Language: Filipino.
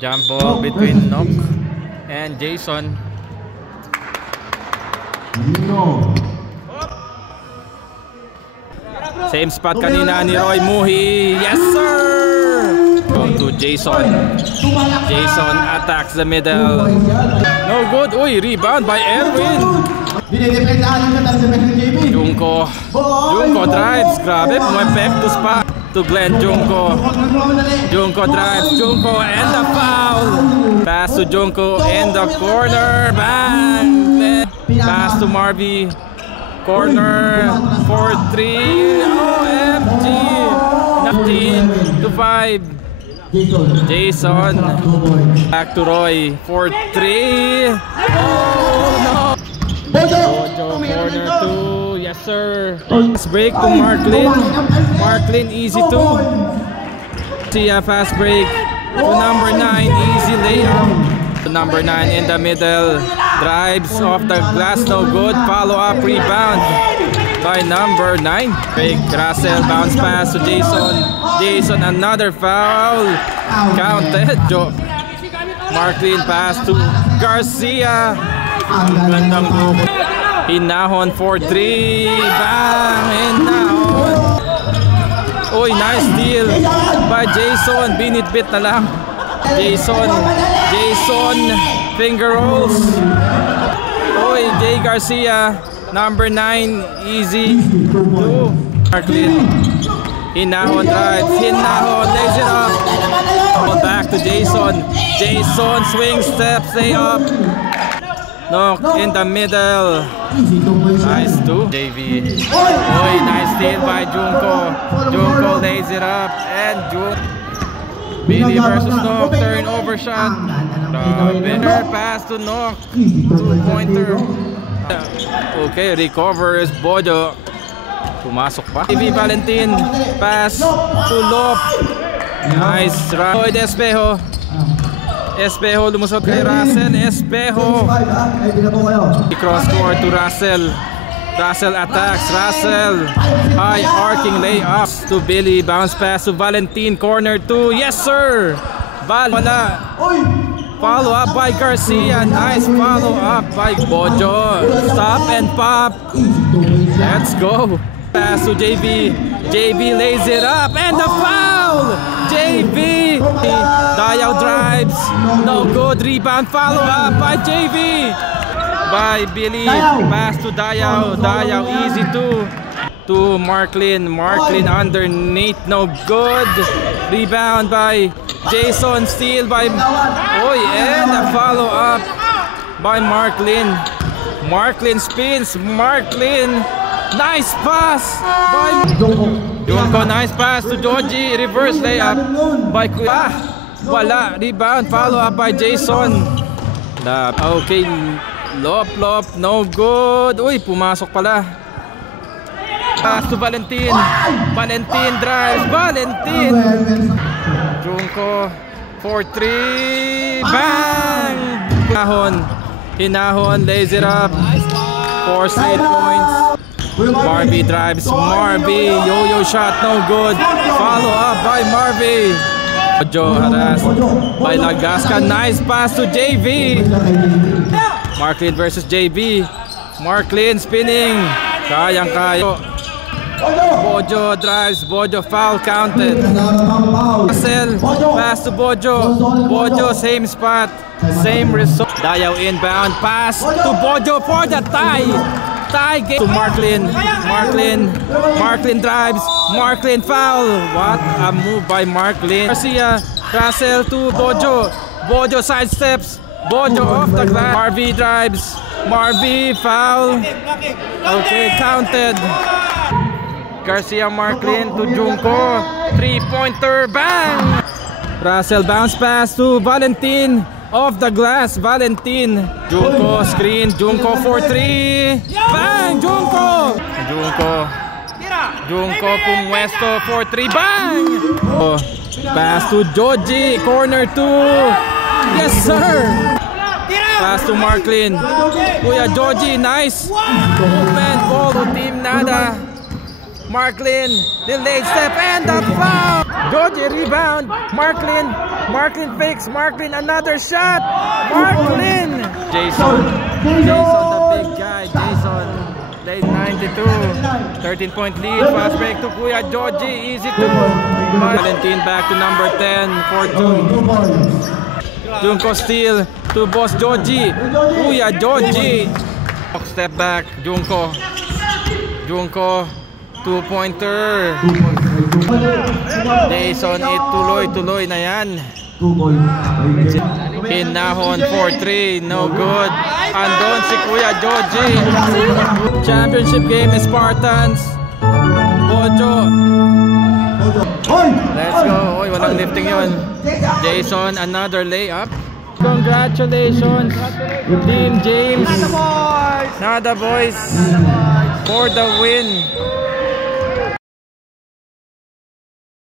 Jump ball between Nock and Jason. Same spot kanina ni Roy Muhi. Yes sir! Go to Jason. Jason attacks the middle. No good. Uy, rebound by Erwin. Junko. Junko drives. Grabe, pumepektos pa to Glenn Junko. Junko drives. Junko and the foul. Pass to Junko in the corner. Bang! Pass to Marby. Corner 4-3. OMG. 19-5. Jason. Back to Roy. 4-3. Oh no. Bojo corner 2. Yes sir. Fast break to Marklin. Marklin easy 2. See a fast break to number 9. Easy layup. To number 9 in the middle. Drives off the glass, no good. Follow up rebound by number 9. Big Russell bounce pass to Jason. Jason another foul. Counted. Marklin pass to Garcia. Gandang grupo. Hinahon 4-3. Bang! Hinahon. Uy, nice steal by Jason. Binitbit na lang. Jason finger rolls. Oy, Jay Garcia, number 9, easy. 2. Marklin. Hinahon drives. Hinahon, lays it up. Back to Jason. Jason swing steps, lay up. Nock in the middle. Nice 2. JV. Oy, nice steal by Junko. Junko lays it up and Billy versus Nock, turnover shot. Winner pass to Nock. 2-pointer. Okay, recovers Bojo. Pumasok pa. TV Valentin. Pass to Lop. Nice run. Lloyd Espejo. Espejo lumusot kay Russell. Espejo. Cross court to Russell. Russell attacks. Russell. High arcing layups to Billy. Bounce pass to Valentin. Corner 2. Yes sir. Wala. Follow up by Garcia. Nice follow up by Bojo. Stop and pop. Let's go. Pass to JB. JB lays it up and the foul. JB. Dayaw drives. No good. Rebound. Follow up by JB. By Billy. Pass to Dayaw. Dayaw easy to Marklin. Marklin underneath. No good. Rebound by Jason. Steal by and a follow up by Marklin. Marklin spins. Marklin. Nice pass by Junko. Nice pass to Georgie. Reverse layup by Kuya. Wala. Rebound. Follow up by Jason. Okay. Lop. No good. Uy, pumasok pala. Pass to Valentin. Valentin drives. Valentin. Junko. 4-3. Bang! Hinahon. Lays it up. 4 straight points. Marby drives. Marby. Yo-yo shot. No good. Follow up by Marby. Bojo harassed by Lagasca. Nice pass to JV. Marklin versus JB. Marklin spinning. Kayang-kaya. Bojo drives. Bojo foul counted. Russell. Pass to Bojo. Bojo same spot. Same result. Dayaw inbound. Pass to Bojo for the tie. Tie game to Marklin. Marklin drives. Marklin foul. What a move by Marklin. Garcia. Russell to Bojo. Bojo sidesteps. Bojo off the glass. Marby drives. Marby foul. Okay, counted. Garcia Marklin to Junko. 3-pointer. Bang! Russell bounce pass to Valentin. Off the glass. Valentin. Junko screen. Junko 4-3. Bang! Junko pumwesto 4-3. Bang! Pass to Joji. Corner 2. Yes sir. Pass to Marklin. Kuya Joji, nice movement. Ball to Team Nada. Marklin, delayed step and the foul. Doji rebound. Marklin fakes. Marklin another shot. Marklin. Jason the big guy. Jason late 92. 13-point lead. Fast break to Kuya Doji. Easy to Valentin back to number 10 for 2. Junko steal to Boss Doji. Kuya Doji. Step back. Junko. 2-pointer. Jason, tuloy na yan. Hinahon 4-3, no good. Andon si Kuya Doji. Championship game is Spartans. Bojo. Let's go. Oy, walang lifting yun. Jason, another layup. Congratulations, Team James. Nada boys for the win.